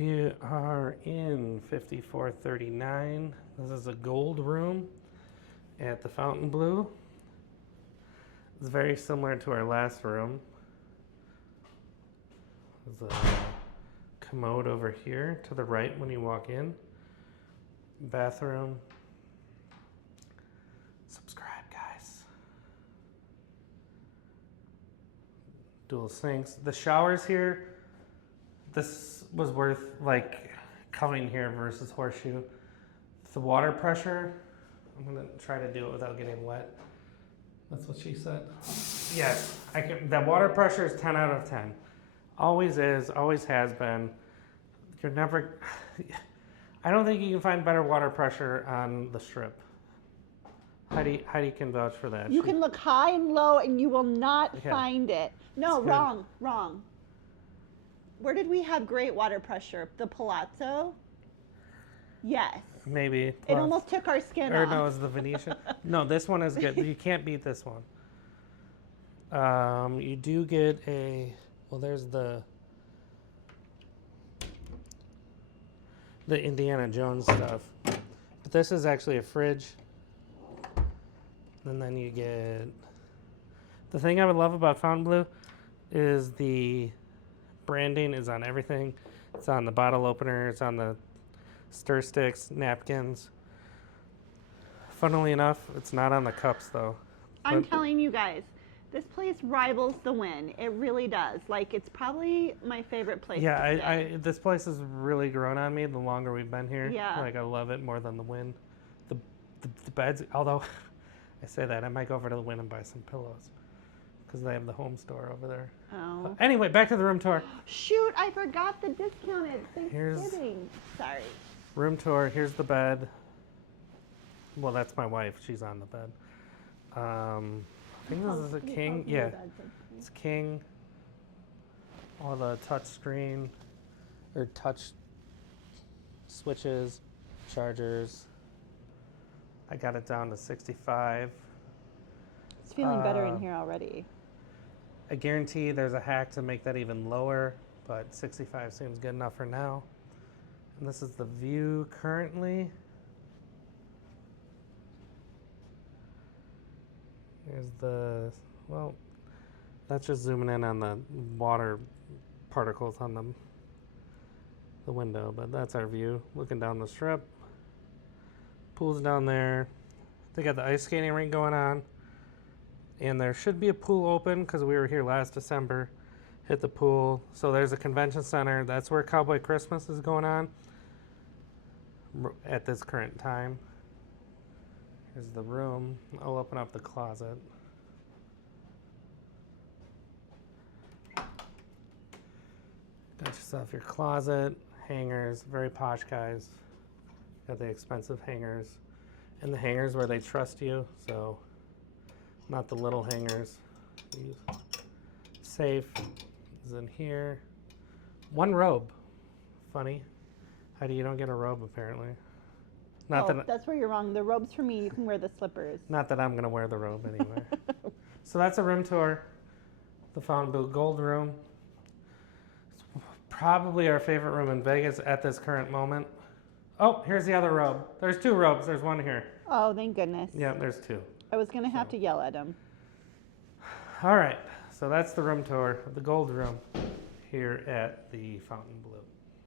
We are in 5439. This is a gold room at the Fontainebleau. It's very similar to our last room. There's a commode over here to the right when you walk in. Bathroom. Subscribe, guys. Dual sinks. The showers here, this was worth like coming here versus Horseshoe. The water pressure, I'm gonna try to do it without getting wet. That's what she said. Yes, I can. The water pressure is 10 out of 10. Always is, always has been. You're never, I don't think you can find better water pressure on the Strip. Heidi can vouch for that. You can look high and low and you will not find it. No, wrong. Where did we have great water pressure? The Palazzo? Yes. Maybe. It almost took our skin off. Or no, it's the Venetian. No, this one is good. You can't beat this one. You do get a, well, there's the Indiana Jones stuff. But this is actually a fridge. And then you get, the thing I would love about Fontainebleau is the branding is on everything. It's on the bottle opener, it's on the stir sticks, napkins. Funnily enough, it's not on the cups though. I'm telling you guys, this place rivals the Wynn. It really does. Like, it's probably my favorite place. Yeah, this place has really grown on me the longer we've been here. Yeah. Like, I love it more than the Wynn. The beds, although I say that, I might go over to the Wynn and buy some pillows because they have the home store over there. Oh. Anyway, back to the room tour. Shoot, I forgot the discounted Thanksgiving. Sorry. Room tour. Here's the bed. Well, that's my wife. She's on the bed. I think this is a king. Yeah, it's king. All the touch screen or touch switches, chargers. I got it down to 65. It's feeling better in here already. I guarantee there's a hack to make that even lower, but 65 seems good enough for now. And this is the view currently. Here's the, well, that's just zooming in on the water particles on the window, but that's our view, looking down the Strip. Pool's down there. They got the ice skating rink going on. And there should be a pool open because we were here last December. Hit the pool. So there's a convention center. That's where Cowboy Christmas is going on at this current time. Here's the room. I'll open up the closet. Got yourself your closet, hangers, very posh guys. Got the expensive hangers. And the hangers where they trust you, so not the little hangers. Safe is in here. One robe. Funny. Heidi, you don't get a robe apparently. That's where you're wrong. The robe's for me. You can wear the slippers. Not that I'm going to wear the robe anyway. So that's a room tour. The Fontainebleau Gold Room. It's probably our favorite room in Vegas at this current moment. Oh, here's the other robe. There's two robes. There's one here. Oh, thank goodness. Yeah, there's two. I was going to have to yell at him. All right. So that's the room tour of the Gold Room here at the Fontainebleau.